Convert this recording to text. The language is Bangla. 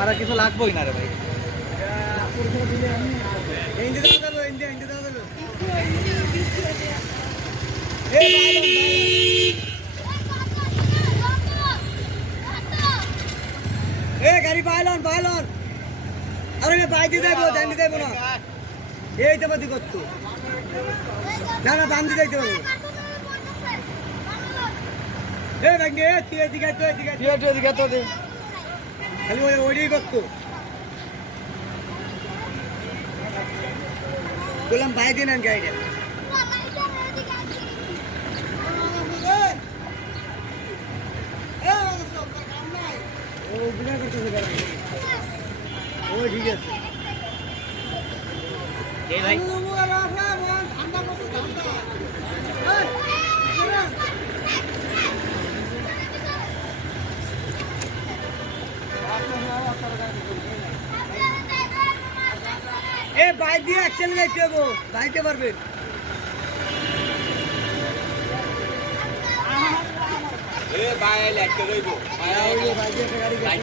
আর কিছু লাগবেই না রে ভাই। এ, গাড়ি পাইলন পাইলন। আরে বাইতে যাইবো দান্ডি যাইবো না। এই তো বাদি করতো না না দান্ডি যাইতে পারব এ ভাঙ্গে তুই এদিকে এদিকে এদিকে খালি ওই ওইটাই করতো বললাম ভাই দিন আন গাড়িটা ও বিনা করতেছে গাড়ি। ও ঠিক আছে। ভাই। এ বাই দিয়ে অ্যাকচুয়ালি যাইতে হব যাইতে পারবেন এ বাইক দিয়ে গাড়ি